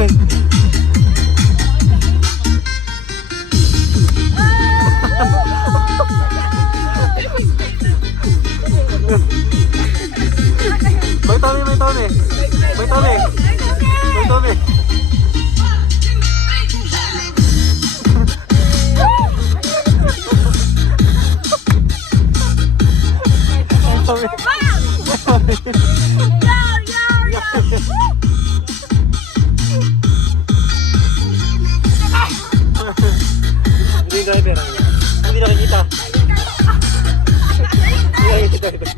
May Tommy, may Tommy. May Tommy. May Tommy. Hindi na pera. Hindi nakikita. Hindi nakikita.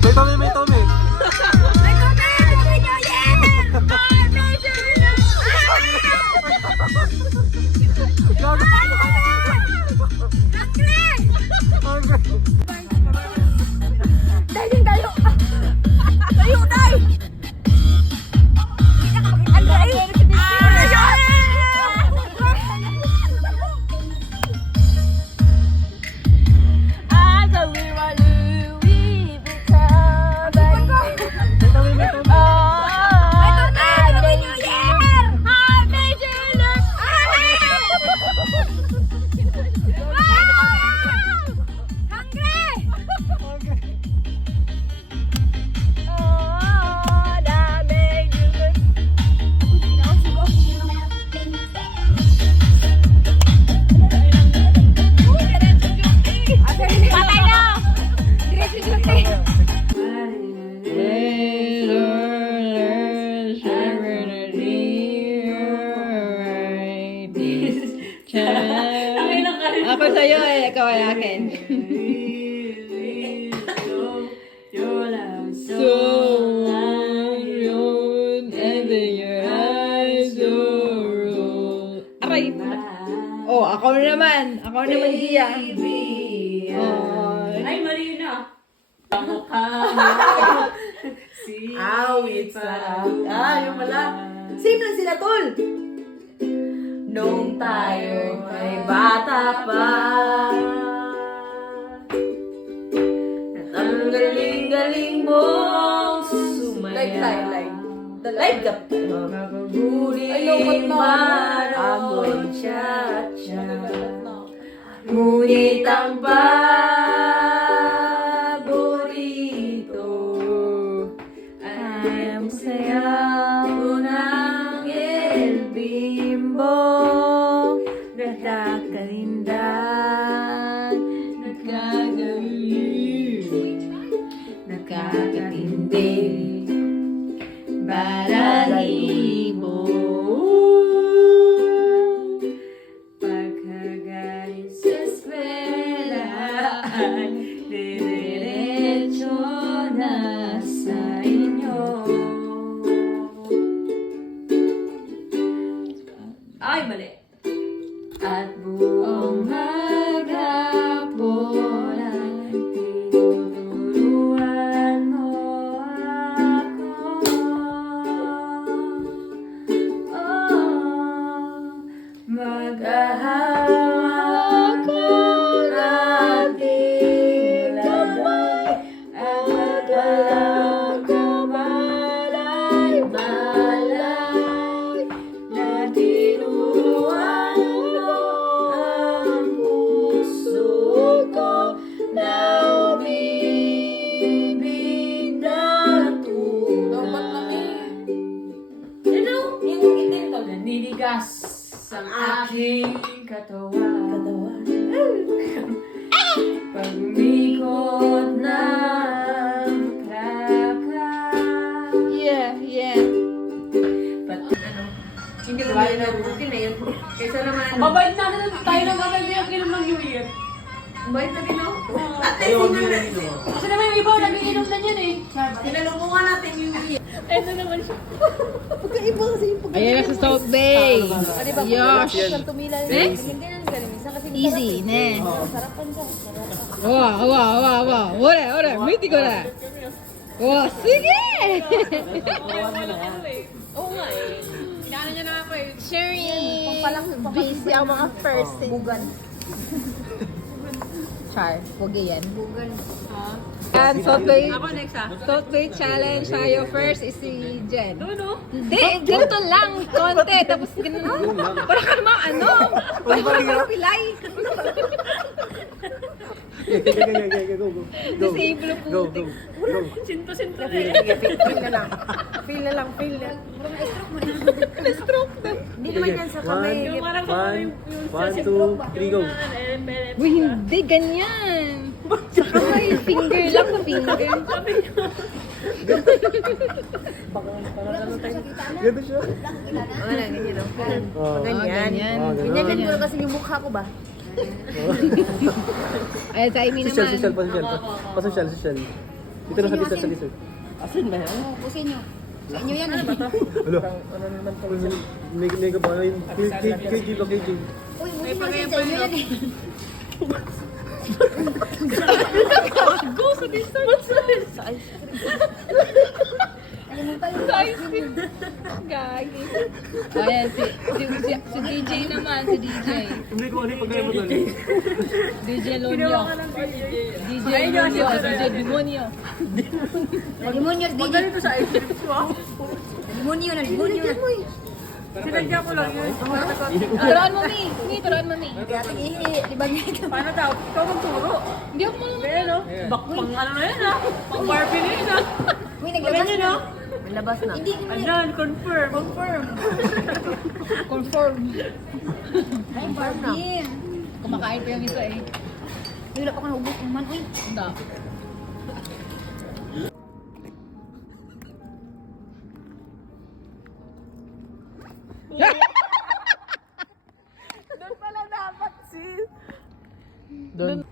May Tommy, may Tommy. Dahil tayo. Tayo, tayo. Ako sa'yo eh, ikaw ay akin. So yun, and then your eyes roll. Aray! Oh, ako naman. Ako naman Gia. Ay, mali na. Awit sa... yung pala. Same lang sila, tol. Nung tayo ay bata pa, at ang galing-galing mong sumaya. Live ka. Mapaguling man ako'y cha-cha. Ngunit ang paborito ay ang sayaw ng El Bimbo. Nakakalindan, nakakatindig, balahibo. Pagkagaling sa eskwela ay diretso na sa inyo. Ay, mali. At buong maghapon ay tinuturuan mo ako. Oh, maghahawak ang ating kamay at walang kamalay-malay na tinuruan ang puso ko na umibig na tunay. Ano? Yung itim to. Naninigas ang aking katawan. Pag-umikot ng klaka. Yeah, yeah. Pati ano, hindi ko ba yun okay na yun. Kaysa naman ano. Mabait na tayo ng mabait na yung kinom ng New Year. Bait na din ako. At Ayaw, least hindi na. Kasi naman yung iba, nag-iinom na yan eh. sinalubungan natin yung Ito naman siya. Pagkaiba kasi yung pag- Ayan na sa Salt Bay. Yosh. Ang tumila yung hindi lang ganun. Minsan kasi Easy, ne. sarapan ka. Sarapan. Wow. Ore, miti ko na. Wow, sige! Oo nga eh. Inaano niya na ako eh. Sherry! busy ang mga first. Bugan. Char, huwag yan. Bugan. And salt bay, Ako next ah. salt bay challenge tayo. First is si Jen. Ano? Hindi, ganito lang, konti. Tapos ganun. Para ka naman, ano? Para ka naman pilay. Go. Disable Go. putik. Sinto-sinto na Sige, eh. sige, feel na lang. Feel na lang, feel na. Na-stroke na. Hindi naman yan sa kamay. Yung parang One, sa 1, 2, 3, go. Uy, hindi, ganyan. Sa kamay, finger lang sa finger. Ganda siya. Wala, ganyan o. Oh. Ganyan. Ganyan. Ganyan ko kasi yung mukha ko ba? Ayan, sa Amy naman. Pasosyal. Dito na sa lisod. Asan ba yan? Oo, pusin nyo. Sa inyo yan. Ano ba to? Ano naman to? Mega ba yun? KG ba KG? Uy, pusin mo kasi sa inyo yan eh. Go sa dessert. Kalimutan yung Ice cream. Gagi. Ayan, si DJ naman, si DJ. Hindi ko ano yung pagkaya mo doon. DJ Lonyo. DJ Lonyo, DJ Demonyo. Demonyo, DJ. Ganito sa ice cream ko. Demonyo na, demonyo na. Sinadya ko lang yun. Turuan mo, Mi. Mi, turuan mo, Mi. Kaya tingin, di ba niya ito? Paano daw? Ikaw magturo. Hindi ako marunong. Pero, no? Pang ano na yan ah. Pang Barbie na yun ah. Uy, naglabas Ganyan na. no? May labas na. Hindi ko na. Ayan, confirm. Confirm. Conform. Ay, Barbie. Kumakain pa yung isa eh. Uy, wala pa ko naubos naman. Uy, Hindi. Doon pala dapat sis. Doon.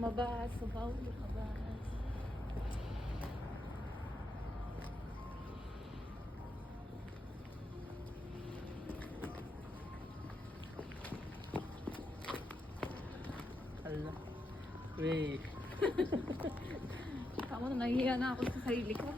mabas, sabaw, mabas. Ala. Wait. Tama na, nahihiya na ako sa sarili ko.